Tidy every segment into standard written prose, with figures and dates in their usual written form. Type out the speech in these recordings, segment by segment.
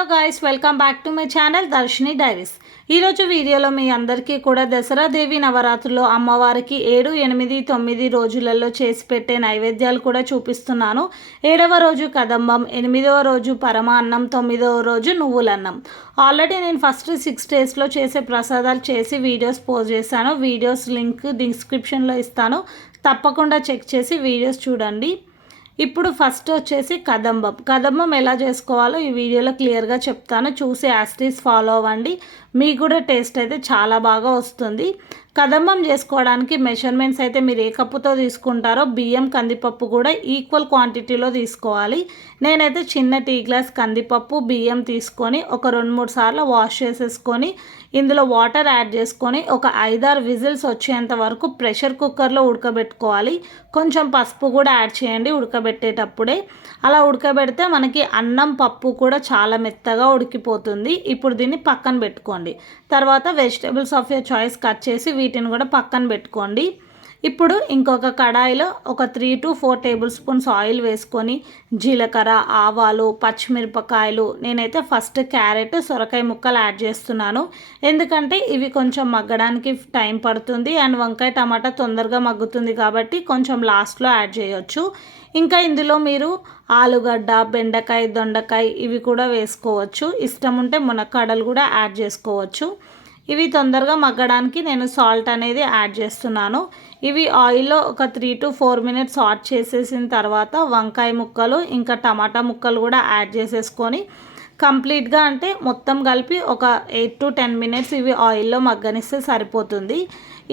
Hello guys, welcome back to my channel Darshini diaries. ఈరోజు వీడియోలో మీ అందరికీ కూడా దసరా దేవి నవరాత్రుల్లో అమ్మవారికి 7, 8, 9 రోజులలో చేసి పెట్టే నైవేద్యాలు కూడా చూపిస్తున్నాను. 7వ రోజు కదంబం, 8వ రోజు పరమాన్నం, 9వ రోజు నువ్వులన్నం. ఆల్రెడీ నేను ఫస్ట్ 6 డేస్లో చేసే ప్రసాదాలు చేసి వీడియోస్ పోస్ట్ చేశాను. వీడియోస్ లింక్ డిస్క్రిప్షన్లో ఇస్తాను, తప్పకుండా చెక్ చేసి వీడియోస్ చూడండి. ఇప్పుడు ఫస్ట్ వచ్చేసి కదంబం ఎలా చేసుకోవాలో ఈ వీడియోలో క్లియర్గా చెప్తాను, చూసి యాస్టీస్ ఫాలో అవ్వండి. మీకు కూడా టేస్ట్ అయితే చాలా బాగా వస్తుంది. కదంబం చేసుకోవడానికి మెజర్మెంట్స్ అయితే మీరు ఏ కప్పుతో తీసుకుంటారో బియ్యం కందిపప్పు కూడా ఈక్వల్ క్వాంటిటీలో తీసుకోవాలి. నేనైతే చిన్న టీ గ్లాస్ కందిపప్పు బియ్యం తీసుకొని ఒక 2-3 సార్లు వాష్ చేసేసుకొని ఇందులో వాటర్ యాడ్ చేసుకొని ఒక 5-6 విజిల్స్ వచ్చేంత వరకు ప్రెషర్ కుక్కర్లో ఉడకబెట్టుకోవాలి. కొంచెం పసుపు కూడా యాడ్ చేయండి ఉడకబెట్టేటప్పుడే. అలా ఉడకబెడితే మనకి అన్నం పప్పు కూడా చాలా మెత్తగా ఉడికిపోతుంది. ఇప్పుడు దీన్ని పక్కన పెట్టుకోండి. తర్వాత vegetables of your choice cut చేసి వీటిని కూడా పక్కన పెట్టుకోండి. ఇప్పుడు ఇంకొక కడాయిలో ఒక 3 to 4 టేబుల్ స్పూన్స్ ఆయిల్ వేసుకొని జీలకర్ర, ఆవాలు, పచ్చిమిరపకాయలు, నేనైతే ఫస్ట్ క్యారెట్, సొరకాయ ముక్కలు యాడ్ చేస్తున్నాను. ఎందుకంటే ఇవి కొంచెం మగ్గడానికి టైం పడుతుంది అండ్ వంకాయ టమాటా తొందరగా మగ్గుతుంది కాబట్టి కొంచెం లాస్ట్లో యాడ్ చేయొచ్చు. ఇంకా ఇందులో మీరు ఆలుగడ్డ, బెండకాయ, దొండకాయ ఇవి కూడా వేసుకోవచ్చు. ఇష్టం ఉంటే మునక్కాడలు కూడా యాడ్ చేసుకోవచ్చు. ఇవి తొందరగా మగ్గడానికి నేను సాల్ట్ అనేది యాడ్ చేస్తున్నాను. ఇవి ఆయిల్లో ఒక 3 to 4 మినిట్స్ సాట్ చేసేసిన తర్వాత వంకాయ ముక్కలు ఇంకా టమాటా ముక్కలు కూడా యాడ్ చేసేసుకొని కంప్లీట్గా అంటే మొత్తం కలిపి ఒక 8 to 10 మినిట్స్ ఇవి ఆయిల్లో మగ్గనిస్తే సరిపోతుంది.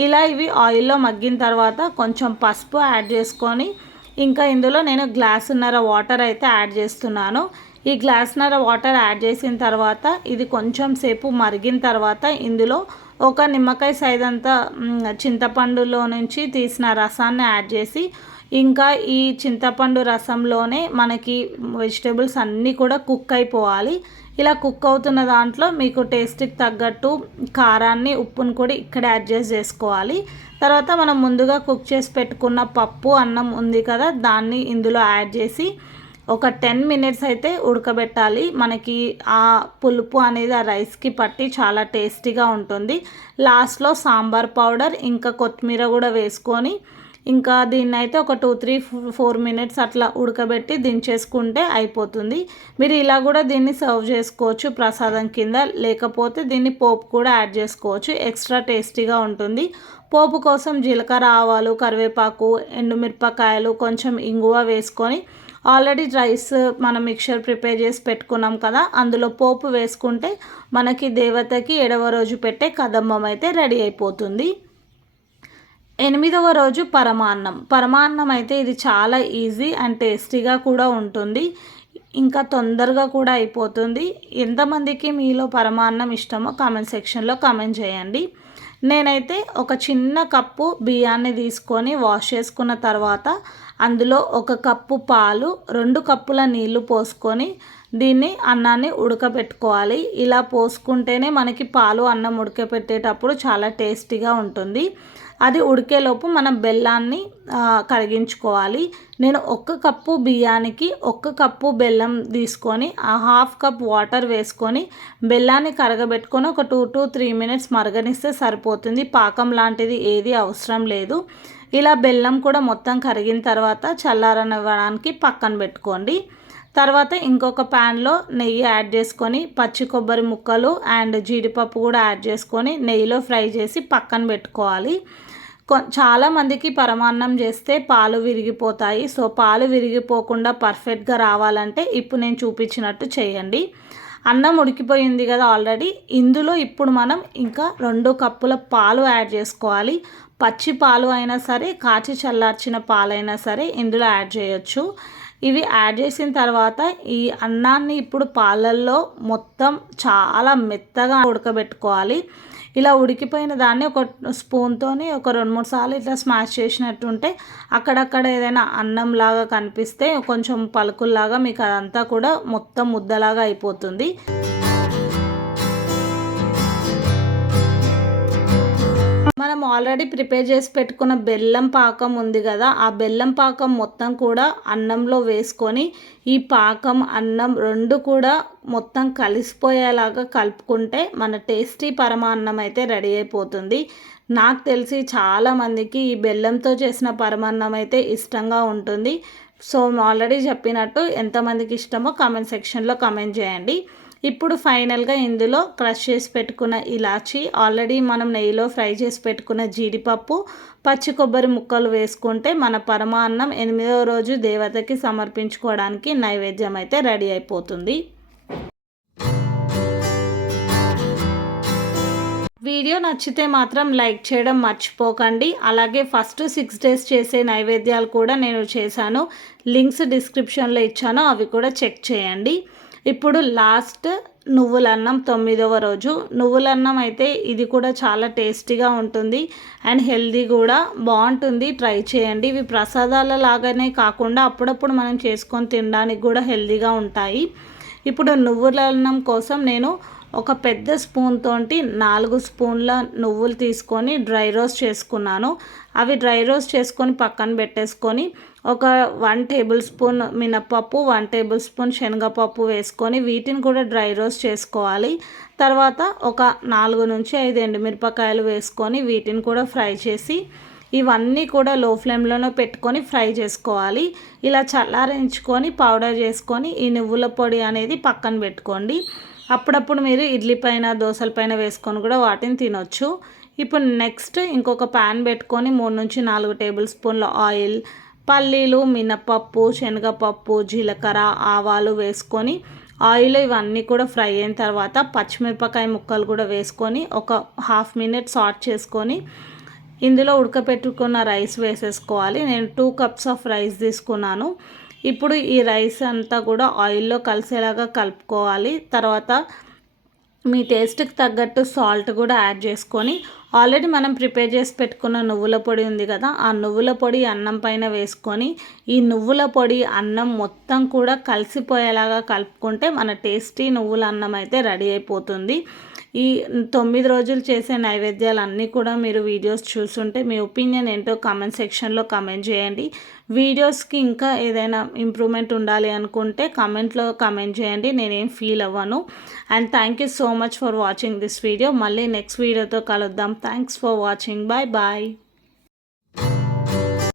ఇలా ఇవి ఆయిల్లో మగ్గిన తర్వాత కొంచెం పసుపు యాడ్ చేసుకొని ఇంకా ఇందులో నేను గ్లాసున్నర వాటర్ అయితే యాడ్ చేస్తున్నాను. ఈ గ్లాసున్నర వాటర్ యాడ్ చేసిన తర్వాత ఇది కొంచెం సేపు మరిగిన తర్వాత ఇందులో ఒక నిమ్మకాయ సైజ్ అంతా చింతపండులో నుంచి తీసిన రసాన్ని యాడ్ చేసి ఇంకా ఈ చింతపండు రసంలోనే మనకి వెజిటేబుల్స్ అన్నీ కూడా కుక్ అయిపోవాలి. ఇలా కుక్ అవుతున్న దాంట్లో మీకు టేస్ట్కి తగ్గట్టు కారాన్ని, ఉప్పును కూడా ఇక్కడ అడ్జస్ట్ చేసుకోవాలి. తర్వాత మనం ముందుగా కుక్ చేసి పెట్టుకున్న పప్పు అన్నం ఉంది కదా, దాన్ని ఇందులో యాడ్ చేసి ఒక 10 మినిట్స్ అయితే ఉడకబెట్టాలి. మనకి ఆ పులుపు అనేది ఆ రైస్కి పట్టి చాలా టేస్టీగా ఉంటుంది. లాస్ట్లో సాంబార్ పౌడర్ ఇంకా కొత్తిమీర కూడా వేసుకొని ఇంకా దీన్ని అయితే ఒక 2, 3, 4 మినిట్స్ అట్లా ఉడకబెట్టి దించేసుకుంటే అయిపోతుంది. మీరు ఇలా కూడా దీన్ని సర్వ్ చేసుకోవచ్చు ప్రసాదం కింద, లేకపోతే దీన్ని పోపు కూడా యాడ్ చేసుకోవచ్చు, ఎక్స్ట్రా టేస్టీగా ఉంటుంది. పోపు కోసం జీలకర్ర, ఆవాలు, కరివేపాకు, ఎండుమిరపకాయలు, కొంచెం ఇంగువ వేసుకొని ఆల్రెడీ రైస్ మనం మిక్చర్ ప్రిపేర్ చేసి పెట్టుకున్నాం కదా, అందులో పోపు వేసుకుంటే మనకి దేవతకి 7వ రోజు పెట్టే కదంబం అయితే రెడీ అయిపోతుంది. 8వ రోజు పరమాన్నం అయితే ఇది చాలా ఈజీ అండ్ టేస్టీగా కూడా ఉంటుంది, ఇంకా తొందరగా కూడా అయిపోతుంది. ఎంతమందికి మీలో పరమాన్నం ఇష్టమో కామెంట్ సెక్షన్లో కామెంట్ చేయండి. నేనైతే ఒక చిన్న కప్పు బియ్యాన్ని తీసుకొని వాష్ చేసుకున్న తర్వాత అందులో 1 కప్పు పాలు, 2 కప్పుల నీళ్లు పోసుకొని దీన్ని అన్నాన్ని ఉడకబెట్టుకోవాలి. ఇలా పోసుకుంటేనే మనకి పాలు అన్నం ఉడకబెట్టేటప్పుడు చాలా టేస్టీగా ఉంటుంది. అది ఉడికేలోపు మనం బెల్లాన్ని కరిగించుకోవాలి. నేను 1 కప్పు బియ్యానికి 1 కప్పు బెల్లం తీసుకొని 1/2 కప్ వాటర్ వేసుకొని బెల్లాన్ని కరగబెట్టుకొని ఒక 2 to 3 మినిట్స్ మరగనిస్తే సరిపోతుంది. పాకం లాంటిది ఏది అవసరం లేదు. ఇలా బెల్లం కూడా మొత్తం కరిగిన తర్వాత చల్లారనివ్వడానికి పక్కన పెట్టుకోండి. తర్వాత ఇంకొక ప్యాన్లో నెయ్యి యాడ్ చేసుకొని పచ్చి కొబ్బరి ముక్కలు అండ్ జీడిపప్పు కూడా యాడ్ చేసుకొని నెయ్యిలో ఫ్రై చేసి పక్కన పెట్టుకోవాలి. చాలామందికి పరమాన్నం చేస్తే పాలు విరిగిపోతాయి. సో పాలు విరిగిపోకుండా పర్ఫెక్ట్గా రావాలంటే ఇప్పుడు నేను చూపించినట్టు చేయండి. అన్నం ఉడికిపోయింది కదా ఆల్రెడీ, ఇందులో ఇప్పుడు మనం ఇంకా 2 కప్పుల పాలు యాడ్ చేసుకోవాలి. పచ్చి పాలు అయినా సరే, కాచి చల్లార్చిన పాలైనా సరే ఇందులో యాడ్ చేయొచ్చు. ఇవి యాడ్ చేసిన తర్వాత ఈ అన్నాన్ని ఇప్పుడు పాలల్లో మొత్తం చాలా మెత్తగా ఉడకబెట్టుకోవాలి. ఇలా ఉడికిపోయిన దాన్ని ఒక స్పూన్తోని ఒక 2-3 సార్లు ఇట్లా స్మాష్ చేసినట్టుంటే అక్కడక్కడ ఏదైనా అన్నంలాగా కనిపిస్తే కొంచెం పలుకుల్లాగా మీకు అదంతా కూడా మొత్తం ముద్దలాగా అయిపోతుంది. మనం ఆల్రెడీ ప్రిపేర్ చేసి పెట్టుకున్న బెల్లం పాకం ఉంది కదా, ఆ బెల్లం పాకం మొత్తం కూడా అన్నంలో వేసుకొని ఈ పాకం అన్నం రెండు కూడా మొత్తం కలిసిపోయేలాగా కలుపుకుంటే మన టేస్టీ పరమాన్నం అయితే రెడీ అయిపోతుంది. నాకు తెలిసి చాలామందికి ఈ బెల్లంతో చేసిన పరమాన్నం అయితే ఇష్టంగా ఉంటుంది. సో ఆల్రెడీ చెప్పినట్టు ఎంతమందికి ఇష్టమో కామెంట్ సెక్షన్లో కామెంట్ చేయండి. ఇప్పుడు ఫైనల్గా ఇందులో క్రష్ చేసి పెట్టుకున్న ఇలాచి, ఆల్రెడీ మనం నెయ్యిలో ఫ్రై చేసి పెట్టుకున్న జీడిపప్పు, పచ్చి కొబ్బరి ముక్కలు వేసుకుంటే మన పరమాన్నం 8వ రోజు దేవతకి సమర్పించుకోవడానికి నైవేద్యం అయితే రెడీ అయిపోతుంది. వీడియో నచ్చితే మాత్రం లైక్ చేయడం మర్చిపోకండి. అలాగే ఫస్ట్ 6 days చేసే నైవేద్యాలు కూడా నేను చేశాను, లింక్స్ డిస్క్రిప్షన్లో ఇచ్చాను, అవి కూడా చెక్ చేయండి. ఇప్పుడు లాస్ట్ నువ్వులన్నం 9వ రోజు. నువ్వులన్నం అయితే ఇది కూడా చాలా టేస్టీగా ఉంటుంది అండ్ హెల్దీ కూడా, బాగుంటుంది, ట్రై చేయండి. ఇవి ప్రసాదాల లాగానే కాకుండా అప్పుడప్పుడు మనం చేసుకొని తినడానికి కూడా హెల్దీగా ఉంటాయి. ఇప్పుడు నువ్వులన్నం కోసం నేను ఒక పెద్ద స్పూన్ తోటి 4 స్పూన్ల నువ్వులు తీసుకొని డ్రై రోస్ట్ చేసుకున్నాను. అవి డ్రై రోస్ట్ చేసుకొని పక్కన పెట్టేసుకొని ఒక 1 టేబుల్ స్పూన్ మినప్పప్పు, 1 టేబుల్ స్పూన్ శనగపప్పు వేసుకొని వీటిని కూడా డ్రై రోస్ట్ చేసుకోవాలి. తర్వాత ఒక 4 నుంచి 5 ఎండుమిరపకాయలు వేసుకొని వీటిని కూడా ఫ్రై చేసి ఇవన్నీ కూడా లో ఫ్లేమ్లోనే పెట్టుకొని ఫ్రై చేసుకోవాలి. ఇలా చల్లారించుకొని పౌడర్ చేసుకొని ఈ నువ్వుల పొడి అనేది పక్కన పెట్టుకోండి. అప్పుడప్పుడు మీరు ఇడ్లీ పైన, దోశల పైన వేసుకొని కూడా వాటిని తినొచ్చు. ఇప్పుడు నెక్స్ట్ ఇంకొక ప్యాన్ పెట్టుకొని 3 నుంచి 4 టేబుల్ స్పూన్ల ఆయిల్, పల్లీలు, మినపప్పు, శనగపప్పు, జీలకర్ర, ఆవాలు వేసుకొని ఆయిల్ ఇవన్నీ కూడా ఫ్రై అయిన తర్వాత పచ్చిమిరపకాయ ముక్కలు కూడా వేసుకొని ఒక 1/2 minute సాట్ చేసుకొని ఇందులో ఉడకపెట్టుకున్న రైస్ వేసేసుకోవాలి. నేను 2 cups ఆఫ్ రైస్ తీసుకున్నాను. ఇప్పుడు ఈ రైస్ అంతా కూడా ఆయిల్లో కలిసేలాగా కలుపుకోవాలి. తర్వాత మీ టేస్ట్కి తగ్గట్టు సాల్ట్ కూడా యాడ్ చేసుకొని ఆల్రెడీ మనం ప్రిపేర్ చేసి పెట్టుకున్న నువ్వుల పొడి ఉంది కదా, ఆ నువ్వుల పొడి అన్నం పైన వేసుకొని ఈ నువ్వుల పొడి అన్నం మొత్తం కూడా కలిసిపోయేలాగా కలుపుకుంటే మన టేస్టీ నువ్వుల అన్నం అయితే రెడీ అయిపోతుంది. ఈ 9 రోజులు చేసే నైవేద్యాలు అన్నీ కూడా మీరు వీడియోస్ చూస్తుంటే మీ ఒపీనియన్ ఏంటో కామెంట్ సెక్షన్లో కామెంట్ చేయండి. వీడియోస్కి ఇంకా ఏదైనా ఇంప్రూవ్మెంట్ ఉండాలి అనుకుంటే కామెంట్లో కామెంట్ చేయండి, నేనేం ఫీల్ అవ్వను. And thank you so much for watching this video. మళ్ళీ నెక్స్ట్ వీడియోతో కలుద్దాం. Thanks for watching. Bye bye.